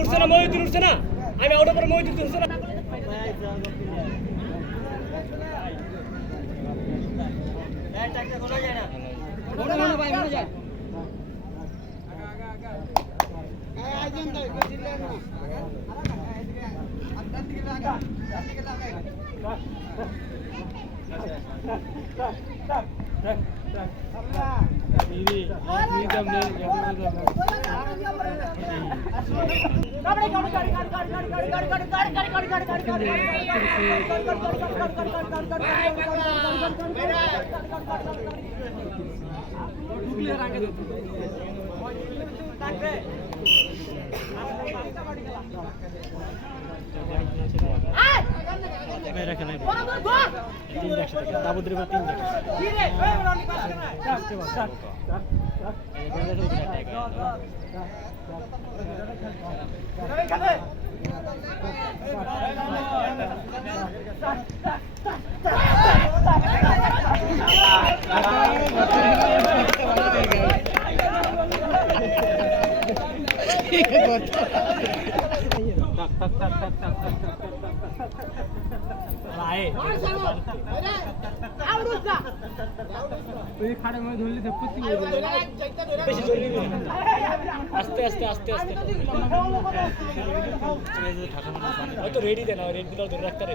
উঠছে না মহিউদ্দিন উঠছে না আমি আউটের পরে মহিউদ্দিন উঠছে না থাকবে মেয়েরা খেলে তিনটা একসাথে দাবুদের এবার তিনটা খেলে না। আস্তে আস্তে আস্তে আস্তে। হয়তো রেডি দেন রেডি দিলেও ধরে রাখতে রে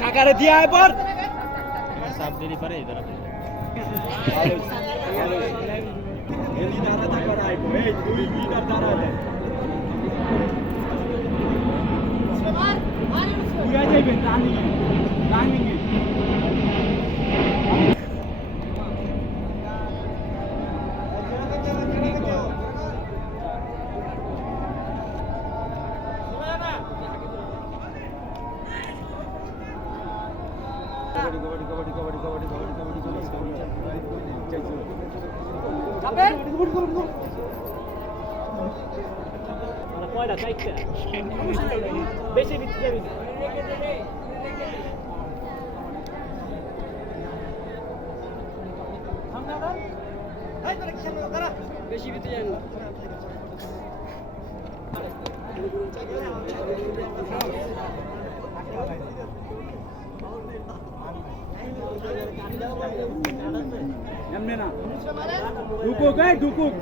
কাকারে দিয়ে আয় পর এলি দাঁড়া থাকার আইব এই দুই মিটার দাঁড়া যায় পুরা রানিং রানিং কয়টা চাইতে বেশি দিতে যাবি না। বেশি দিতে যাবি না। এমনি না ঢুকুক এই ঢুকুক।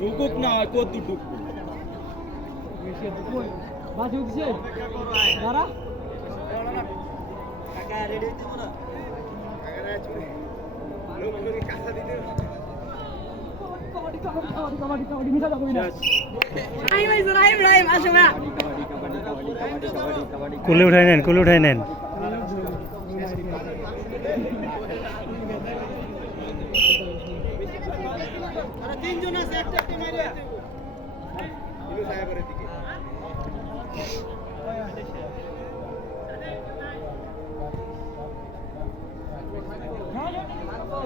ঢুকুক না কত ঢুকুক? বাজে উঠছে। দাঁড়া। কুলে উঠাই নেন কুলে উঠাই নেন। তিনজন আছে একটা টিম মারিয়া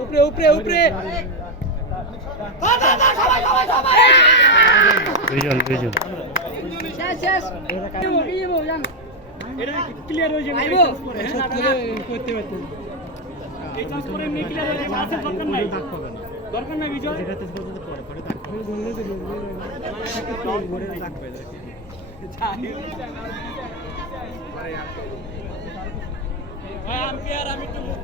উপরে উপরে উপরে। দুইজন দুইজন। এটা ক্লিয়ার হয়ে যাবে? করতে পারতেন এই চান্স করে এমনি ক্লিয়ার হয়ে যাবে আছে দরকার নাই? দরকার না বিজয় যেটাতে পর্যন্ত পরে পরে থাকবে পরে থাকবে আমি একটু মুখ